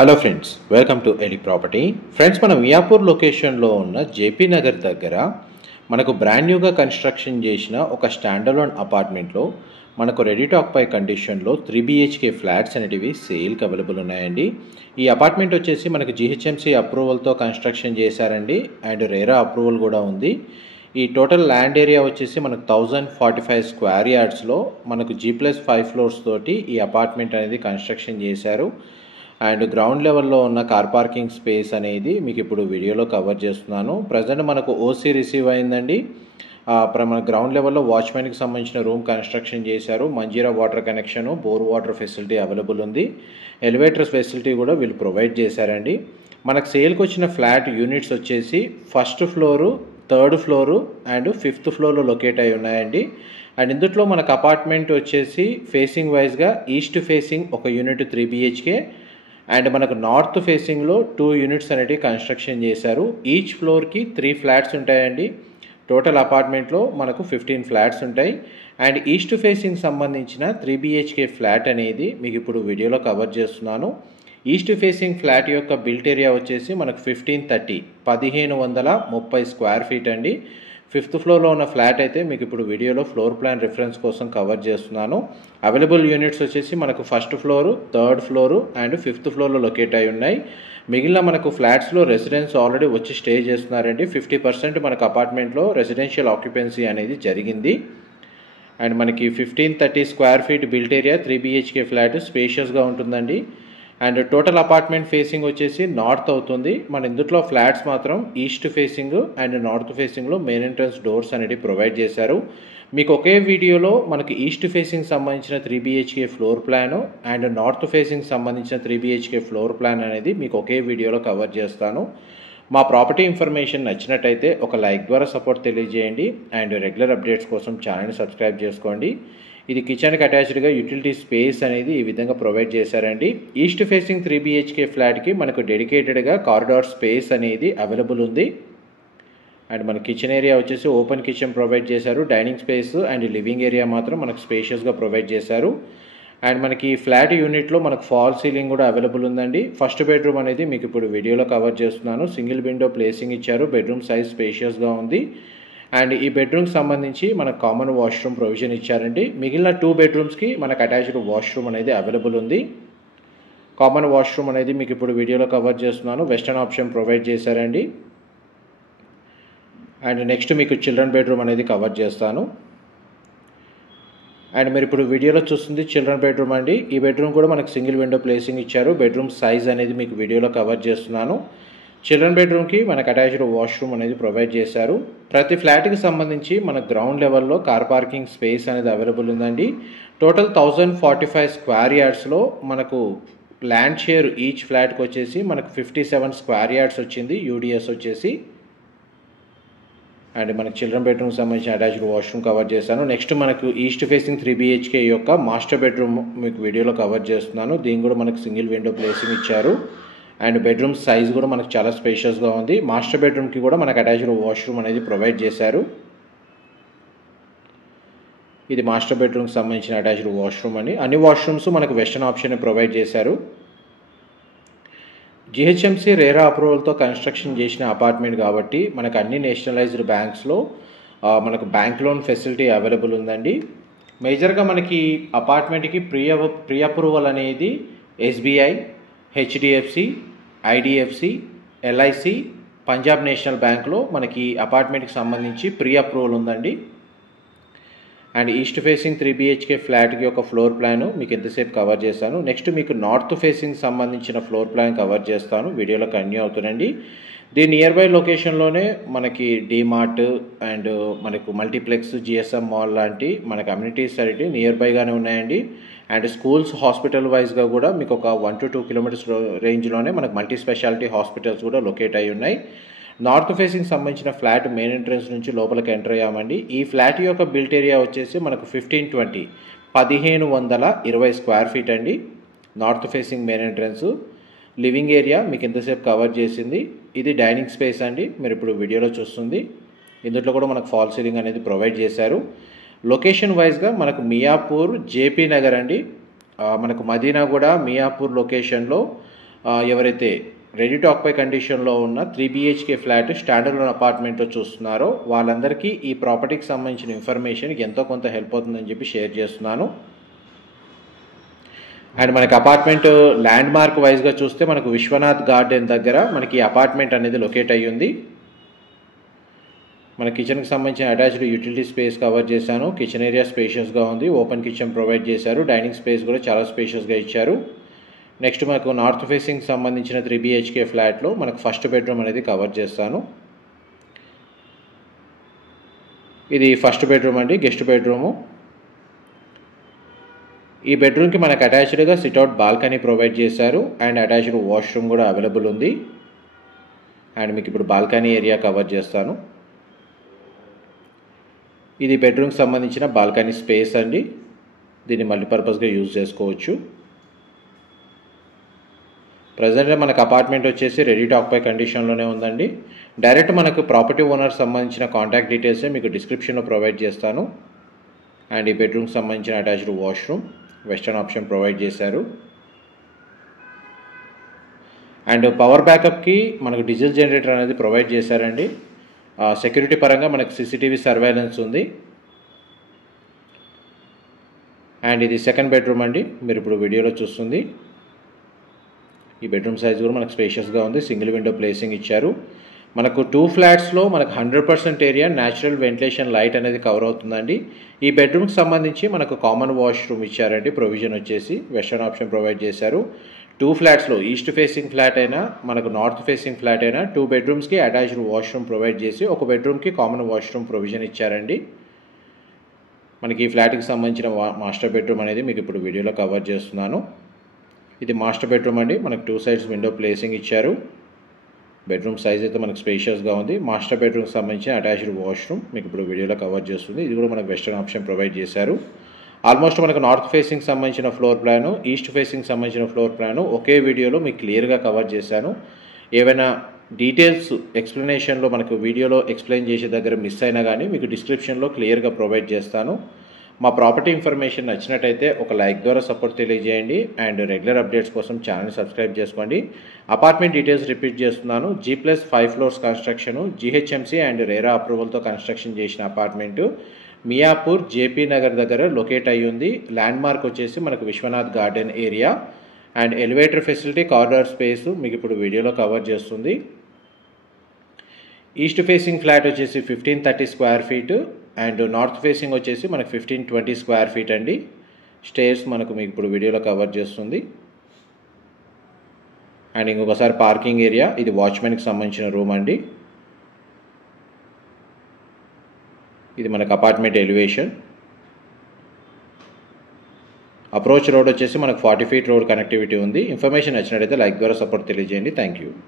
Hello friends, welcome to Eli property. Friends, మనం మియాపూర్ లొకేషన్లో ఉన్న జేపీ నగర్ దగ్గర మనకు బ్రాండ్ న్యూగా కన్స్ట్రక్షన్ చేసిన ఒక స్టాండర్లోన్ అపార్ట్మెంట్లో మనకు రెడీ టు ఆక్యుపై కండిషన్లో 3 BHK ఫ్లాట్స్ అనేటివి సేల్కి అవైలబుల్ ఉన్నాయండి. ఈ అపార్ట్మెంట్ వచ్చేసి మనకు GHMC అప్రూవల్తో కన్స్ట్రక్షన్ చేశారండి అండ్ రేరా అప్రూవల్ కూడా ఉంది. ఈ టోటల్ ల్యాండ్ ఏరియా వచ్చేసి మనకు 1045 స్క్వేర్ యార్డ్స్లో మనకు G+5 ఫ్లోర్స్ తోటి ఈ అపార్ట్మెంట్ అనేది కన్స్ట్రక్షన్ చేశారు. అండ్ గ్రౌండ్ లెవెల్లో ఉన్న కార్ పార్కింగ్ స్పేస్ అనేది మీకు ఇప్పుడు వీడియోలో కవర్ చేస్తున్నాను. ప్రజెంట్ మనకు ఓసీ రిసీవ్ అయిందండి. మన గ్రౌండ్ లెవెల్లో వాచ్మెన్కి సంబంధించిన రూమ్ కన్స్ట్రక్షన్ చేశారు. Manjira water connection, bore water facility available ఉంది. ఎలివేటర్స్ ఫెసిలిటీ కూడా వీళ్ళు ప్రొవైడ్ చేశారండి. మనకు సేల్కి వచ్చిన ఫ్లాట్ యూనిట్స్ వచ్చేసి first floor, third floor and 5th ఫ్లోర్లో లొకేట్ అయి ఉన్నాయండి. అండ్ ఇందులో మనకు అపార్ట్మెంట్ వచ్చేసి ఫేసింగ్ వైజ్గా ఈస్ట్ ఫేసింగ్ ఒక యూనిట్ 3 BHK అండ్ మనకు నార్త్ ఫేసింగ్లో 2 యూనిట్స్ అనేవి కన్స్ట్రక్షన్ చేశారు. ఈచ్ ఫ్లోర్కి 3 ఫ్లాట్స్ ఉంటాయండి. టోటల్ అపార్ట్మెంట్లో మనకు 15 ఫ్లాట్స్ ఉంటాయి. అండ్ ఈస్ట్ ఫేసింగ్ సంబంధించిన 3 BHK ఫ్లాట్ అనేది మీకు ఇప్పుడు వీడియోలో కవర్ చేస్తున్నాను. ఈస్ట్ ఫేసింగ్ ఫ్లాట్ యొక్క బిల్ట్ ఏరియా వచ్చేసి మనకు 1530 స్క్వేర్ ఫీట్ అండి. 5th ఫ్లోర్లో ఉన్న ఫ్లాట్ అయితే మీకు ఇప్పుడు వీడియోలో ఫ్లోర్ ప్లాన్ రిఫరెన్స్ కోసం కవర్ చేస్తున్నాను. అవైలబుల్ యూనిట్స్ వచ్చేసి మనకు first floor, third floor and 5th ఫ్లోర్లో లొకేట్ అయి ఉన్నాయి. మిగిలిన మనకు ఫ్లాట్స్లో రెసిడెన్స్ ఆల్రెడీ వచ్చి స్టే చేస్తున్నారండి. 50% మనకు అపార్ట్మెంట్లో రెసిడెన్షియల్ ఆక్యుపెన్సీ అనేది జరిగింది. అండ్ మనకి 1530 square feet built area 3 BHK flat స్పేషియస్గా ఉంటుందండి. అండ్ టోటల్ అపార్ట్మెంట్ ఫేసింగ్ వచ్చేసి నార్త్ అవుతుంది. మన ఇందులో ఫ్లాట్స్ మాత్రం ఈస్ట్ ఫేసింగ్ అండ్ నార్త్ ఫేసింగ్లో మెయిన్ ఎంట్రన్స్ డోర్స్ అనేవి ప్రొవైడ్ చేశారు. మీకు ఒకే వీడియోలో మనకి ఈస్ట్ ఫేసింగ్ సంబంధించిన 3 BHK floor plan and north facing సంబంధించిన 3 BHK ఫ్లోర్ ప్లాన్ అనేది మీకు ఒకే వీడియోలో కవర్ చేస్తాను. మా ప్రాపర్టీ ఇన్ఫర్మేషన్ నచ్చినట్టయితే ఒక లైక్ ద్వారా సపోర్ట్ తెలియజేయండి అండ్ రెగ్యులర్ అప్డేట్స్ కోసం ఛానల్ని సబ్స్క్రైబ్ చేసుకోండి. ఇది కిచెన్కి అటాచ్డ్గా యూటిలిటీ స్పేస్ అనేది ఈ విధంగా ప్రొవైడ్ చేశారండి. ఈస్ట్ ఫేసింగ్ 3 BHK ఫ్లాట్కి మనకు డెడికేటెడ్గా కారిడార్ స్పేస్ అనేది అవైలబుల్ ఉంది. అండ్ మన కిచెన్ ఏరియా వచ్చేసి ఓపెన్ కిచెన్ ప్రొవైడ్ చేశారు. Dining space and living area మాత్రం మనకు స్పేషియస్గా ప్రొవైడ్ చేశారు. అండ్ మనకి ఫ్లాట్ యూనిట్లో మనకు ఫాల్ సీలింగ్ కూడా అవైలబుల్ ఉందండి. ఫస్ట్ బెడ్రూమ్ అనేది మీకు ఇప్పుడు వీడియోలో కవర్ చేస్తున్నాను. సింగిల్ విండో ప్లేసింగ్ ఇచ్చారు. బెడ్రూమ్ సైజ్ స్పేషియస్గా ఉంది. అండ్ ఈ బెడ్రూమ్కి సంబంధించి మనకు కామన్ వాష్రూమ్ ప్రొవిజన్ ఇచ్చారండి. మిగిలిన 2 బెడ్రూమ్స్కి మనకు అటాచ్డ్ వాష్రూమ్ అనేది అవైలబుల్ ఉంది. కామన్ వాష్రూమ్ అనేది మీకు ఇప్పుడు వీడియోలో కవర్ చేస్తున్నాను. వెస్టర్న్ ఆప్షన్ ప్రొవైడ్ చేశారండి. అండ్ నెక్స్ట్ మీకు చిల్డ్రన్ బెడ్రూమ్ అనేది కవర్ చేస్తాను. అండ్ మీరు ఇప్పుడు వీడియోలో చూస్తుంది చిల్డ్రన్ బెడ్రూమ్ అండి. ఈ బెడ్రూమ్ కూడా మనకు సింగిల్ విండో ప్లేసింగ్ ఇచ్చారు. బెడ్రూమ్ సైజ్ అనేది మీకు వీడియోలో కవర్ చేస్తున్నాను. చిల్డ్రన్ బెడ్రూమ్కి మనకు అటాచ్డ్ వాష్రూమ్ అనేది ప్రొవైడ్ చేశారు. ప్రతి ఫ్లాట్కి సంబంధించి మన గ్రౌండ్ లెవెల్లో కార్ పార్కింగ్ స్పేస్ అనేది అవైలబుల్ ఉందండి. టోటల్ 1045 స్క్వేర్ యార్డ్స్లో మనకు ల్యాండ్ షేర్ ఈచ్ ఫ్లాట్కి వచ్చేసి మనకు 57 స్క్వేర్ యార్డ్స్ వచ్చింది. యూడిఎస్ వచ్చేసి అండ్ మనకు చిల్డ్రన్ బెడ్రూమ్కి సంబంధించిన అటాచ్డ్ వాష్రూమ్ కవర్ చేశాను. నెక్స్ట్ మనకు ఈస్ట్ ఫేసింగ్ 3 BHK యొక్క మాస్టర్ బెడ్రూమ్ మీకు వీడియోలో కవర్ చేస్తున్నాను. దీని కూడా మనకు సింగిల్ విండో ప్లేసింగ్ ఇచ్చారు. అండ్ బెడ్రూమ్ సైజ్ కూడా మనకు చాలా స్పేషియస్గా ఉంది. మాస్టర్ బెడ్రూమ్కి కూడా మనకు అటాచ్డ్ వాష్రూమ్ అనేది ప్రొవైడ్ చేశారు. ఇది మాస్టర్ బెడ్రూమ్కి సంబంధించిన అటాచ్డ్ వాష్రూమ్ అని. అన్ని వాష్రూమ్స్ మనకు వెస్టర్న్ ఆప్షన్ ప్రొవైడ్ చేశారు. GHMC రేరా అప్రూవల్తో కన్స్ట్రక్షన్ చేసిన అపార్ట్మెంట్ కాబట్టి మనకు అన్ని నేషనలైజ్డ్ బ్యాంక్స్లో మనకు బ్యాంక్ లోన్ ఫెసిలిటీ అవైలబుల్ ఉందండి. మేజర్గా మనకి అపార్ట్మెంట్కి ప్రీ అప్రూవల్ అనేది SBI, HDFC, IDFC, LIC, Punjab national బ్యాంక్లో మనకి అపార్ట్మెంట్కి సంబంధించి ప్రీ అప్రూవల్ ఉందండి. అండ్ ఈస్ట్ ఫేసింగ్ 3 BHK ఫ్లాట్కి ఒక ఫ్లోర్ ప్లాను మీకు ఎంతసేపు కవర్ చేస్తాను. నెక్స్ట్ మీకు నార్త్ ఫేసింగ్ సంబంధించిన ఫ్లోర్ ప్లాన్ కవర్ చేస్తాను. వీడియోలో కంటిన్యూ అవుతుందండి. దీని నియర్ బై లొకేషన్లోనే మనకి డీమార్ట్ అండ్ మనకు మల్టీప్లెక్స్, GSM మాల్ లాంటి మన కమ్యూనిటీస్ అనేవి నియర్ బైగానే ఉన్నాయండి. అండ్ స్కూల్స్, హాస్పిటల్ వైజ్గా కూడా మీకు ఒక 1 to 2 కిలోమీటర్స్ రేంజ్లోనే మనకు మల్టీ స్పెషాలిటీ హాస్పిటల్స్ కూడా లొకేట్ అయి ఉన్నాయి. నార్త్ ఫేసింగ్ సంబంధించిన ఫ్లాట్ మెయిన్ ఎంట్రన్స్ నుంచి లోపలికి ఎంటర్ అయ్యామండి. ఈ ఫ్లాట్ యొక్క బిల్ట్ ఏరియా వచ్చేసి మనకు 1520 స్క్వేర్ ఫీట్ అండి. North facing main entrance. Living area మీకు ఎంతసేపు కవర్ చేసింది. ఇది డైనింగ్ స్పేస్ అండి. మీరు ఇప్పుడు వీడియోలో చూస్తుంది. ఇందులో కూడా మనకు ఫాల్ సీలింగ్ అనేది ప్రొవైడ్ చేశారు. లొకేషన్ వైజ్గా మనకు మియాపూర్, JP నగర్ అండి. మనకు మదీనాగూడ, మియాపూర్ లొకేషన్లో ఎవరైతే రెడీ టు ఆక్యుపై కండిషన్లో ఉన్న 3 BHK ఫ్లాట్ స్టాండర్డ్ అపార్ట్మెంట్లో చూస్తున్నారో వాళ్ళందరికీ ఈ ప్రాపర్టీకి సంబంధించిన ఇన్ఫర్మేషన్ ఎంతో కొంత హెల్ప్ అవుతుందని చెప్పి షేర్ చేస్తున్నాను. అండ్ మనకి అపార్ట్మెంట్ ల్యాండ్ మార్క్ వైజ్గా చూస్తే మనకు విశ్వనాథ్ గార్డెన్ దగ్గర మనకి అపార్ట్మెంట్ అనేది లొకేట్ అయ్యింది. మన కిచెన్కి సంబంధించిన అటాచ్డ్ యూటిలిటీ స్పేస్ కవర్ చేశాను. కిచెన్ ఏరియా స్పేషియస్గా ఉంది. ఓపెన్ కిచెన్ ప్రొవైడ్ చేశారు. డైనింగ్ స్పేస్ కూడా చాలా స్పేషియస్గా ఇచ్చారు. నెక్స్ట్ మనకు నార్త్ ఫేసింగ్ సంబంధించిన 3 BHK ఫ్లాట్లో మనకు ఫస్ట్ బెడ్రూమ్ అనేది కవర్ చేస్తాను. ఇది ఫస్ట్ బెడ్రూమ్ అండి, గెస్ట్ బెడ్రూము. ఈ బెడ్రూమ్కి మనకు అటాచ్డ్గా సిట్అవుట్ బాల్కనీ ప్రొవైడ్ చేశారు అండ్ అటాచ్డ్ వాష్రూమ్ కూడా అవైలబుల్ ఉంది. అండ్ మీకు ఇప్పుడు బాల్కనీ ఏరియా కవర్ చేస్తాను. ఇది బెడ్రూమ్కి సంబంధించిన బాల్కనీ స్పేస్ అండి. దీన్ని మల్టీపర్పస్గా యూజ్ చేసుకోవచ్చు. ప్రజెంట్గా మనకు అపార్ట్మెంట్ వచ్చేసి రెడీ టు ఆక్యుపై కండిషన్లోనే ఉందండి. డైరెక్ట్ మనకు ప్రాపర్టీ ఓనర్ సంబంధించిన కాంటాక్ట్ డీటెయిల్సే మీకు డిస్క్రిప్షన్లో ప్రొవైడ్ చేస్తాను. అండ్ ఈ బెడ్రూమ్కి సంబంధించిన attached washroom western option provide చేశారు. అండ్ పవర్ బ్యాకప్కి మనకు డీజిల్ జనరేటర్ అనేది ప్రొవైడ్ చేశారండి. సెక్యూరిటీ పరంగా మనకు CCTV సర్వేలెన్స్ ఉంది. అండ్ ఇది సెకండ్ బెడ్రూమ్ అండి, మీరు ఇప్పుడు వీడియోలో చూస్తుంది. ఈ బెడ్రూమ్ సైజ్ కూడా మనకు స్పేషియస్గా ఉంది. సింగిల్ విండో ప్లేసింగ్ ఇచ్చారు. మనకు 2 ఫ్లాట్స్లో మనకు 100% ఏరియా న్యాచురల్ వెంటిలేషన్ లైట్ అనేది కవర్ అవుతుందండి. ఈ బెడ్రూమ్కి సంబంధించి మనకు కామన్ వాష్రూమ్ ఇచ్చారండి. ప్రొవిజన్ వచ్చేసి వెస్టర్న్ ఆప్షన్ ప్రొవైడ్ చేశారు. 2 ఫ్లాట్స్లో ఈస్ట్ ఫేసింగ్ ఫ్లాట్ అయినా మనకు నార్త్ ఫేసింగ్ ఫ్లాట్ అయినా 2 బెడ్రూమ్స్కి అటాచ్డ్ వాష్రూమ్ ప్రొవైడ్ చేసి ఒక బెడ్రూమ్కి కామన్ వాష్రూమ్ ప్రొవిజన్ ఇచ్చారండి. మనకి ఈ ఫ్లాట్కి సంబంధించిన మాస్టర్ బెడ్రూమ్ అనేది మీకు ఇప్పుడు వీడియోలో కవర్ చేస్తున్నాను. ఇది మాస్టర్ బెడ్రూమ్ అండి. మనకు 2 సైడ్స్ విండో ప్లేసింగ్ ఇచ్చారు. బెడ్రూమ్ సైజ్ అయితే మనకు స్పేషియస్గా ఉంది. మాస్టర్ బెడ్రూమ్కి సంబంధించిన అటాచ్డ్ వాష్రూమ్ మీకు ఇప్పుడు వీడియోలో కవర్ చేస్తుంది. ఇది కూడా మనకు వెస్టర్న్ ఆప్షన్ ప్రొవైడ్ చేశారు. ఆల్మోస్ట్ మనకు నార్త్ ఫేసింగ్ సంబంధించిన ఫ్లోర్ ప్లాను, ఈస్ట్ ఫేసింగ్ సంబంధించిన ఫ్లోర్ ప్లాను ఒకే వీడియోలో మీకు క్లియర్గా కవర్ చేశాను. ఏవైనా డీటెయిల్స్ ఎక్స్ప్లెనేషన్లో మనకు వీడియోలో ఎక్స్ప్లెయిన్ చేసే దగ్గర మిస్ అయినా కానీ మీకు డిస్క్రిప్షన్లో క్లియర్గా ప్రొవైడ్ చేస్తాను. మా ప్రాపర్టీ ఇన్ఫర్మేషన్ నచ్చినట్టయితే ఒక లైక్ ద్వారా సపోర్ట్ తెలియజేయండి. అండ్ రెగ్యులర్ అప్డేట్స్ కోసం ఛానల్ని సబ్స్క్రైబ్ చేసుకోండి. అపార్ట్మెంట్ డీటెయిల్స్ రిపీట్ చేస్తున్నాను. G+5 floors construction, GHMC and RERA అప్రూవల్తో కన్స్ట్రక్షన్ చేసిన అపార్ట్మెంటు మియాపూర్ JP నగర్ దగ్గర లొకేట్ అయ్యి ఉంది. ల్యాండ్ మార్క్ వచ్చేసి మనకు Vishwanath garden area and elevator facility, corridor space మీకు ఇప్పుడు వీడియోలో కవర్ చేస్తుంది. ఈస్ట్ ఫేసింగ్ ఫ్లాట్ వచ్చేసి 1530 square feet and north facing వచ్చేసి మనకు 1520 స్క్వేర్ ఫీట్ అండి. స్టేర్స్ మనకు మీకు ఇప్పుడు వీడియోలో కవర్ చేస్తుంది. అండ్ ఇంకొకసారి పార్కింగ్ ఏరియా, ఇది వాచ్మెన్కి సంబంధించిన రూమ్ అండి. ఇది మనకు అపార్ట్మెంట్ ఎలివేషన్. అప్రోచ్ రోడ్ వచ్చేసి మనకు 40 ఫీట్ రోడ్ కనెక్టివిటీ ఉంది. ఇన్ఫర్మేషన్ నచ్చినట్టయితే లైక్ ద్వారా సపోర్ట్ తెలియజేయండి. Thank you.